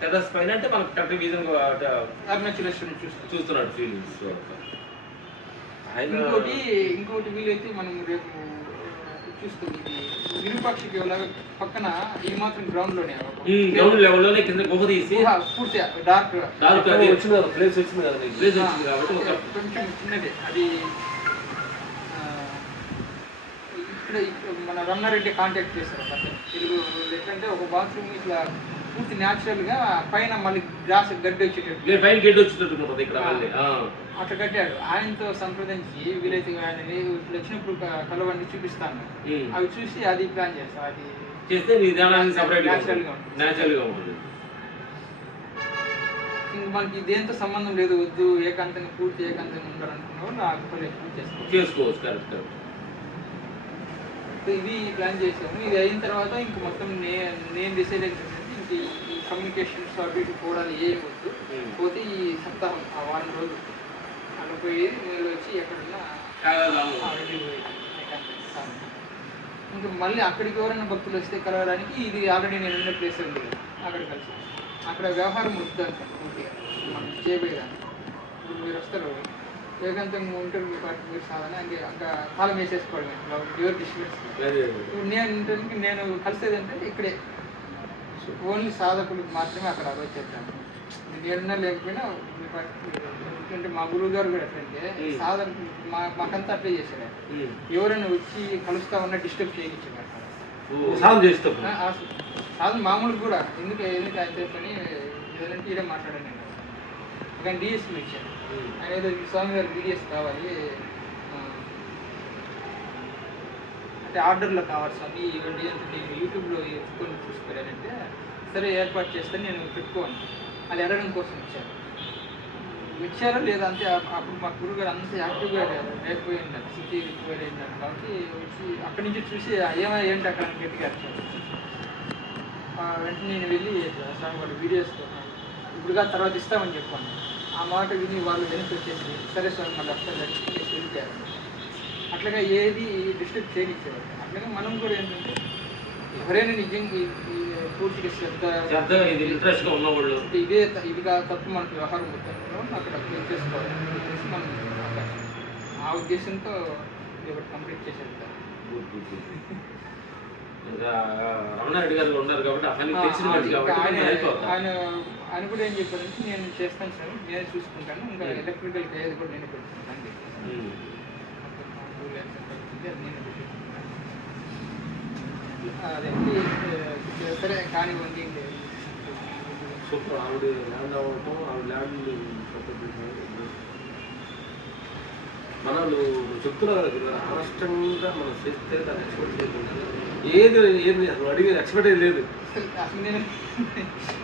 Terrace పైన అంటే మనకు కరెక్ట్ విజన్ అరుణాచల్ రెస్టారెంట్ చూస్తున్నాడు ఫీలింగ్స్. ఇంకోటి వీలైతే మనం రేపు చూస్తుంది విరూపాక్షకి పక్కన ఈ మాత్రం గ్రౌండ్ లెవెల్లోనే కింద గుహ తీసి పూర్తిగా డార్క్ వచ్చింది కదా, ప్లేస్ వచ్చింది కదా, ప్లేస్ వచ్చింది కాబట్టి కొంచెం చిన్నది అది. ఇక్కడ మన రమణారెడ్డి కాంటాక్ట్ చేశారు తెలుగు. ఏంటంటే ఒక బాత్రూమ్ ఇట్లా పూర్తి న్యాచురల్ గా పైన మళ్ళీ గ్రాస్ గడ్డి వచ్చేటట్టు పైన గడ్డి వచ్చేటట్టు ఇక్కడ అట్లా కట్టాడు. ఆయనతో సంప్రదించి వీలైతే ఆయన వచ్చినప్పుడు కలవండి చూపిస్తాను, అవి చూసి అది ప్లాన్ చేస్తాం. అది చేస్తే న్యాచురల్ గా ఉంటుంది. మనకి దేంతో సంబంధం లేదు, వద్దు ఏకాంతంగా పూర్తి ఏకాంతంగా ఉండాలనుకున్న వాళ్ళు ఆ చేసుకోవచ్చు. కరెక్ట్. ఇది ప్లాన్ చేసాము. ఇది అయిన తర్వాత ఇంక మొత్తం నేను డిసైడ్ అయిపోయింది ఇంక ఈ కమ్యూనికేషన్స్ అటు ఇటు పోవడానికి ఏం వద్దు, పోతే ఈ సప్తాహం ఆ వారం రోజులు అక్కడ పోయి మీరు వచ్చి ఎక్కడున్నా ఇంకా మళ్ళీ అక్కడికి ఎవరైనా భక్తులు వస్తే కలవడానికి ఇది ఆల్రెడీ నేను ఉన్న ప్లేస్ ఉంది అక్కడ కలిసి అక్కడ వ్యవహారం వద్దు అంటాను పూర్తిగా మనం చేయబోయేదాన్ని. ఇప్పుడు మీరు వస్తారు ఏకాంతంగా ఉంటారు మీ పార్టీ మీరు సాధన ఇంకా కాలం వేసేసుకోవడమే యువర్ డిస్ట్రిక్ట్స్. ఇప్పుడు నేను కలిసేదంటే ఇక్కడే ఓన్లీ సాధకులకు మాత్రమే అక్కడ అలవాటు చేస్తాను. నేనున్నా లేకపోయినా మీ పార్టీ. ఎందుకంటే మా గురువు గారు కూడా ఎట్లంటే సాధన మాకంతా అప్లై చేశారు. ఎవరైనా వచ్చి కలుస్తా ఉన్నా డిస్టర్బ్ చేయనిచ్చారు సాధన మామూలు కూడా. ఎందుకు ఆయన పని ఏదంటే ఇదే మాట్లాడాను నేను. ఒక డిఎస్పీ ఇచ్చాను. ఆయన ఏదో స్వామి గారు డిఎస్ కావాలి అంటే ఆర్డర్లో కావాలి స్వామి ఇవ్వండి అంటే నేను యూట్యూబ్లో ఎత్తుకొని చూసుకోలేనంటే సరే ఏర్పాటు చేస్తాను నేను పెట్టుకోను అది అడగడం కోసం వచ్చారో లేదా అంతే. అప్పుడు మా గురువు గారు అంత యాక్టివ్గా లేకపోయింది, సిటీ వెళ్ళిపోయింది కాబట్టి వచ్చి అక్కడి నుంచి చూసి ఏంటి అక్కడ గట్టిగా వెంటనే నేను వెళ్ళి స్వామి వాళ్ళు వీడియోస్ ఇప్పుడుగా తర్వాత ఇస్తామని చెప్పాను. ఆ మాట విని వాళ్ళు వెనక్కి వచ్చేసి సరే సార్ మళ్ళీ అక్కడ వెళ్ళిపోయారు. అట్లాగా ఏది డిస్టర్బ్ చేయనిచ్చేవారు. అట్లాగే మనం కూడా ఏంటంటే ఎవరైనా నిజంగా పూర్తిగా శ్రద్ధ ఇంట్రెస్ట్గా ఉన్నవాళ్ళు ఇది తప్పు మనకు వ్యవహారం మొత్తంలో అక్కడ క్లీన్ చేసుకోవాలి మనం ఆ ఉద్దేశంతో ఇది ఒకటి కంప్లీట్ చేసేది. రమణారెడ్డి గారు ఉన్నారు కాబట్టి ఆయన కూడా ఏం చెప్పారంటే నేను చేస్తాను సార్, నేను చూసుకుంటాను, ఇంకా ఎలక్ట్రికల్ ఏది కూడా నేను పెట్టుకుంటాను. అదేంటి సరే కానివ్వండి. సూపర్. ఆవిడ ల్యాండ్ అవ్వటం, ఆవిడ ల్యాండ్ మనల్ని చెప్తున్నారు కదా ఆనస్టంగా మనం చేస్తే దాన్ని ఎక్స్పెక్ట్ చేయకుండా ఏది అసలు అడిగేది ఎక్స్పెక్ట్ లేదు. అసలు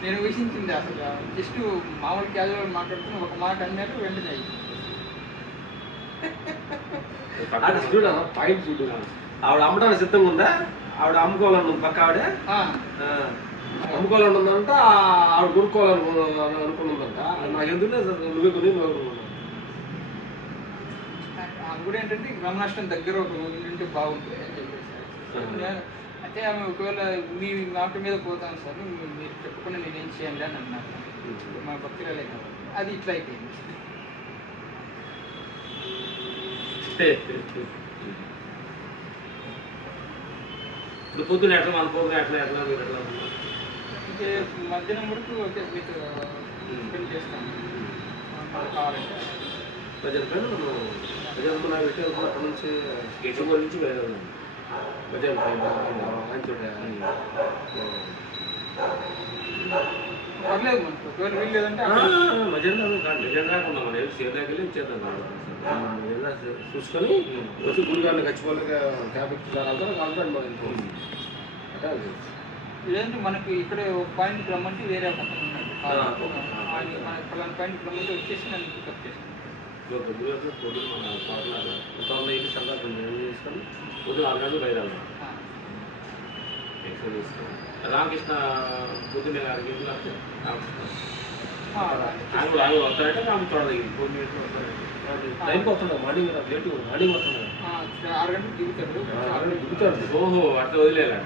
నేను ఊహించింది అసలు జస్ట్ మామూలు క్యాజువల్ మాట్లాడుతున్నా ఒక మాట అన్నారు వెంటనే చూడ పాయింట్ చూడు. ఆవిడ అమ్మడానికి సిద్ధంగా ఉందా, ఆవిడ అమ్ముకోవాలని పక్క ఆవిడ అమ్ముకోవాలని ఉందంట, ఆవిడ కొనుక్కోవాలని అనుకున్నదంట. నాకు ఎందుకు నువ్వే కొని అది కూడా ఏంటంటే బ్రహ్మాష్టం దగ్గర ఒక ఉంటే బాగుంటుంది అని చెప్పేసి అయితే ఆమె ఒకవేళ మీ మాట మీద పోతాను సార్ మీరు చెప్పకుండా నేనేం చేయండి అని అన్నారు. మా భక్తులే కాబట్టి అది ఇట్లా అయిపోయింది. ఇప్పుడు పొద్దున ఎట్లా మన పొద్దున ఎట్లా ఎట్లా మీరు ఎట్లా ఇంకే మధ్యాహ్నం వరకు ఓకే మీకు పెళ్లి చేస్తాను కావాలంటే బజార్ పెట్టి అక్కడ నుంచి కేశవల్ నుంచి వెళ్ళాను. బజార్ పర్లేదు మనకు ఒకవేళ వీల్లేదంటే నిజంగా ఉన్నాం చేద్దాకి వెళ్ళి ఇచ్చేద్దాం చూసుకొని వచ్చి గుడిగాన్ని ఖచ్చితంగా ట్యాబ్లెట్ లేదంటే మనకి ఇక్కడ ఒక పాయింట్కి రమ్మంటే వేరే పక్కన ఉన్నాడు మనకి పలానా పాయింట్కి రమ్మంటే వచ్చేసి నన్ను పికప్ చేస్తాను. పొద్దున సందర్భం చేసుకొని పొద్దున 6 గంటలు బయలుదేరాలి. రామకృష్ణ పొద్దున్న 6 గంటలు అంటే రామకృష్ణ ఆయన వస్తారంటే రాము చూడదగింది 4 మినిట్లు వస్తారంటే టైంకి వస్తుంటారు. మార్నింగ్ లేటు మార్నింగ్ వస్తున్నారు 6 గంటలకు దిగుతాడు. 6 గంటలకు దిగుతాడు. ఓహో అట్లా వదిలేలా